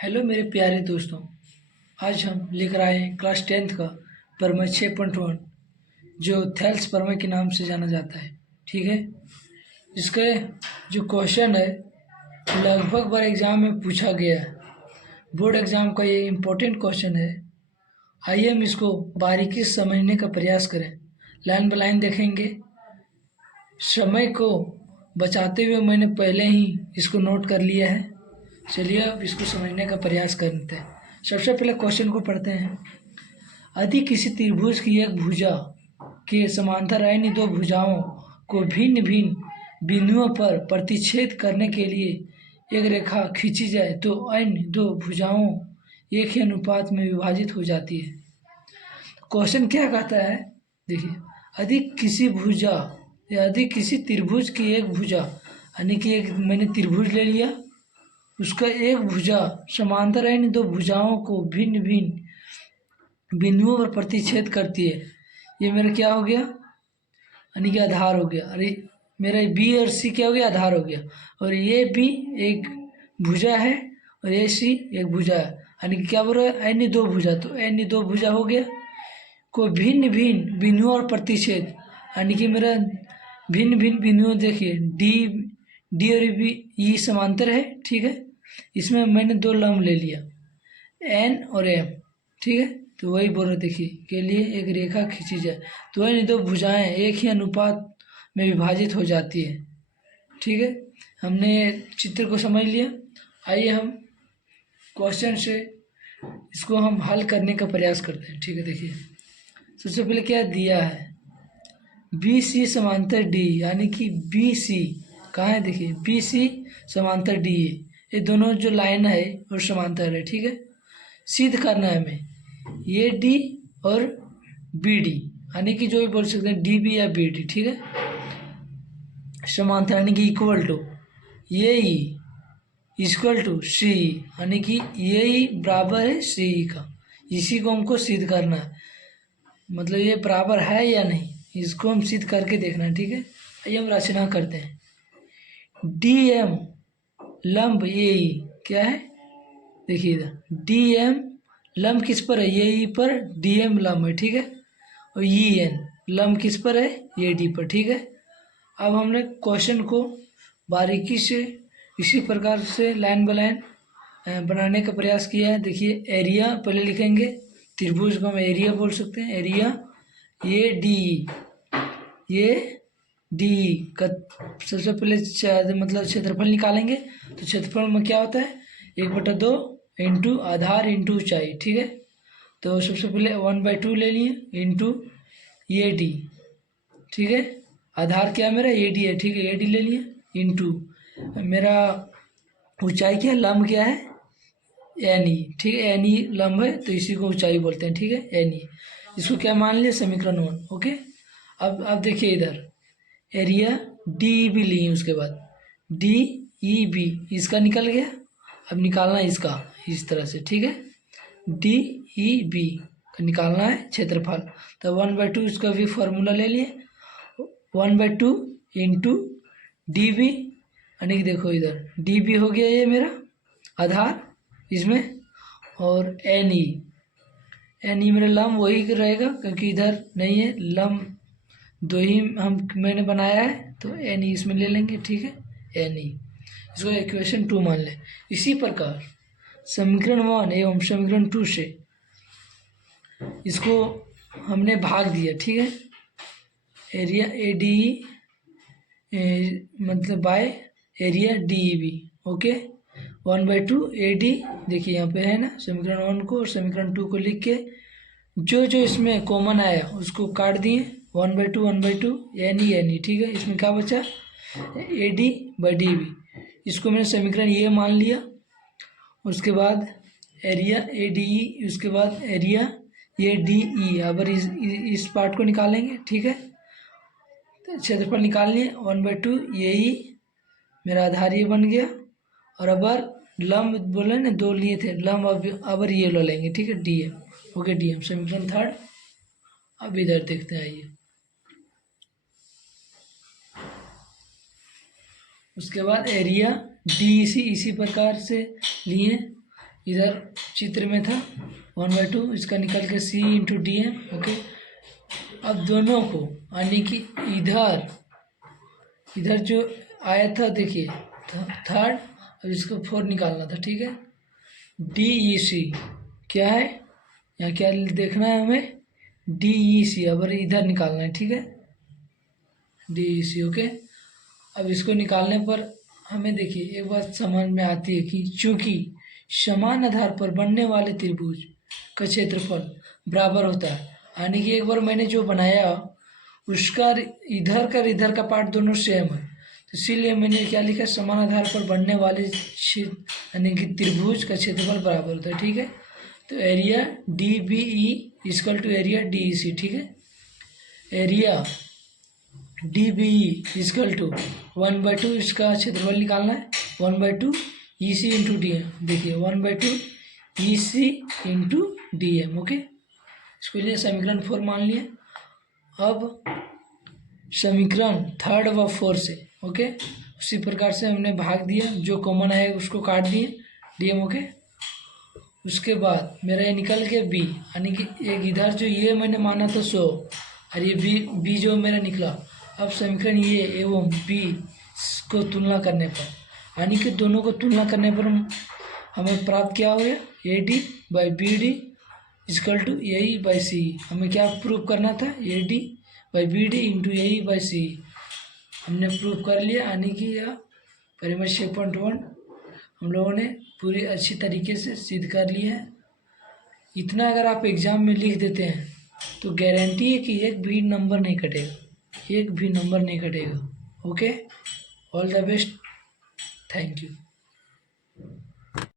Hello मेरे प्यारे दोस्तों। आज हम लेकर आए हैं क्लास 10th का प्रमेय 6.1 जो थेल्स प्रमेय के नाम से जाना जाता है। ठीक है, इसका जो क्वेश्चन है लगभग बार एग्ज़ाम में पूछा गया है। बोर्ड एग्ज़ाम का ये इम्पोर्टेंट क्वेश्चन है। आइए हम इसको बारीकी से समझने का प्रयास करें। लाइन बाय लाइन देखेंगे। समय को बचाते हुए मैंने पहले ही इसको नोट कर लिया है। चलिए अब इसको समझने का प्रयास करते हैं। सबसे पहले क्वेश्चन को पढ़ते हैं। यदि किसी त्रिभुज की एक भुजा के समांतर अन्य दो भुजाओं को भिन्न भिन्न बिंदुओं पर प्रतिच्छेद करने के लिए एक रेखा खींची जाए तो अन्य दो भुजाओं एक ही अनुपात में विभाजित हो जाती है। क्वेश्चन क्या कहता है, देखिए, यदि किसी भुजा या यदि किसी त्रिभुज की एक भुजा, यानी कि एक मैंने त्रिभुज ले लिया, उसका एक भुजा समांतर अन्य दो भुजाओं को भिन्न भिन्न बिंदुओं पर प्रतिच्छेद करती है। ये मेरा क्या हो गया, यानी कि आधार हो गया। अरे मेरा बी और सी क्या हो गया, आधार हो गया। और ये बी एक भुजा है और ये सी एक भुजा है, यानी कि क्या बोल रहा है, अन्य दो भुजा। तो अन्य दो भुजा हो गया को भिन्न भिन्न बिंदुओं और प्रतिच्छेद, यानी कि मेरा भिन्न भिन्न बिंदुओं देखिए डी डी और बी ई समांतर है। ठीक है, इसमें मैंने दो लंब ले लिया एन और एम। ठीक है, तो वही बोल रहे, देखिए, के लिए एक रेखा खींची जाए तो इन दो भुजाएं एक ही अनुपात में विभाजित हो जाती है। ठीक है, हमने चित्र को समझ लिया। आइए हम क्वेश्चन से इसको हम हल करने का प्रयास करते हैं। ठीक है, देखिए, सबसे पहले क्या दिया है, बी सी समांतर डी, यानी कि बी सी कहाँ है, देखिए बी सी समांतर डी है। ये दोनों जो लाइन है वो समांतर है। ठीक है, सिद्ध करना है हमें ये डी और बी डी, यानी कि जो भी बोल सकते हैं डी बी या बी डी। ठीक है, समांतर यानी कि इक्वल टू ये ई इक्वल टू सी, यानी कि ये ई बराबर है सी ई का। इसी को हमको सिद्ध करना है, मतलब ये बराबर है या नहीं, इसको हम सिद्ध करके देखना है। ठीक है, आइए हम रचना करते हैं। डी एम लंब ए ई क्या है, देखिए इधर डी एम लंब किस पर है, ये ई पर, डी एम लंब है। ठीक है, और ई एन लंब किस पर है, ये डी पर। ठीक है, अब हमने क्वेश्चन को बारीकी से इसी प्रकार से लाइन बाय लाइन बनाने का प्रयास किया है। देखिए, एरिया पहले लिखेंगे, त्रिभुज को हम एरिया बोल सकते हैं। एरिया ये डी, ये डी का सबसे पहले मतलब क्षेत्रफल निकालेंगे। तो क्षेत्रफल में क्या होता है, 1/2 इंटू आधार इंटू ऊंचाई। ठीक है, तो सबसे पहले 1/2 ले लिए इंटू ये डी। ठीक है, आधार क्या है मेरा, ए डी है। ठीक है, ए डी ले लिए इंटू मेरा ऊंचाई क्या है, लंब क्या है, एन ई। ठीक है, एन ई लंब है तो इसी को ऊंचाई बोलते हैं। ठीक है, एन ई, इसको क्या मान लिया, समीकरण 1। ओके, अब देखिए इधर एरिया डी ई बी लिए, उसके बाद डी ई बी इसका निकल गया। अब निकालना है इसका इस तरह से। ठीक है, डी ई बी का निकालना है क्षेत्रफल। तो 1/2 इसका भी फॉर्मूला ले लिए, 1/2 इंटू डी बी, यानी कि देखो इधर डी बी हो गया ये मेरा आधार इसमें, और एन ई मेरा लंब वही रहेगा क्योंकि इधर नहीं है लंब, दो ही मैंने बनाया है तो एन ई इसमें ले लेंगे। ठीक है, एन ई इसको इक्वेशन 2 मान लें। इसी प्रकार समीकरण 1 एवं समीकरण 2 से इसको हमने भाग दिया। ठीक है, एरिया ए डी मतलब by area D E B. Okay, 1/2 A D, देखिए यहाँ पे है ना, समीकरण 1 को और समीकरण 2 को लिख के जो जो इसमें कॉमन आया उसको काट दिए, 1/2 एन ई। ठीक है, इसमें क्या बचा, A D by D B, इसको मैंने समीकरण ये मान लिया। उसके बाद एरिया ए डी ई, उसके बाद एरिया ये डी ई। अब इस पार्ट को निकालेंगे। ठीक है, तो क्षेत्रफल निकाल लिए, 1/2 ये ई मेरा आधार ये बन गया। और अबर लंब बोले ना, दो लिए थे लंब, अब ये लो लेंगे। ठीक है, D M. Okay, D M समीकरण 3। अब इधर देखते हैं, आइए। उसके बाद एरिया डी सी इसी प्रकार से लिए, इधर चित्र में था 1/2, इसका निकल के C into D M. Okay, अब दोनों को यानी कि इधर जो आया था देखिए थर्ड, अब इसको 4 निकालना था। ठीक है, DEC क्या है, यहाँ क्या देखना है हमें, DEC, अब इधर निकालना है। ठीक है, DEC। ओके, अब इसको निकालने पर हमें देखिए एक बात समझ में आती है कि चूंकि समान आधार पर बनने वाले त्रिभुज का क्षेत्रफल बराबर होता है, यानी कि एक बार मैंने जो बनाया उसका इधर का पार्ट दोनों सेम है, तो इसीलिए मैंने क्या लिखा, समान आधार पर बनने वाले यानी कि त्रिभुज का क्षेत्रफल बराबर होता है। ठीक है, तो area DBE equal to area DEC। ठीक है, एरिया DBE इक्वल टू 1/2, इसका क्षेत्रफल निकालना है 1/2 EC इंटू DM। देखिए 1/2 EC इंटू DM। ओके, इसको लिए समीकरण 4 मान लिए। अब समीकरण 3 व 4 से ओके उसी प्रकार से हमने भाग दिया, जो कॉमन आएगा उसको काट दिए DM। ओके, उसके बाद मेरा ये निकल के B, यानी कि एक इधर जो ये मैंने माना था 100 और ये B जो मेरा निकला। अब समीकरण ये एवं B को तुलना करने पर, यानी कि दोनों को तुलना करने पर हमें प्राप्त क्या हो गया, AD/BD इक्वल टू AE/CE। हमें क्या प्रूव करना था, AD/BD इंटू AE/CE। हमने प्रूव कर लिया, यानी कि यह परिमेय 6.1 हम लोगों ने पूरी अच्छी तरीके से सिद्ध कर लिया है। इतना अगर आप एग्ज़ाम में लिख देते हैं तो गारंटी है कि एक भी नंबर नहीं कटेगा, एक भी नंबर नहीं कटेगा। Okay, all the best, thank you.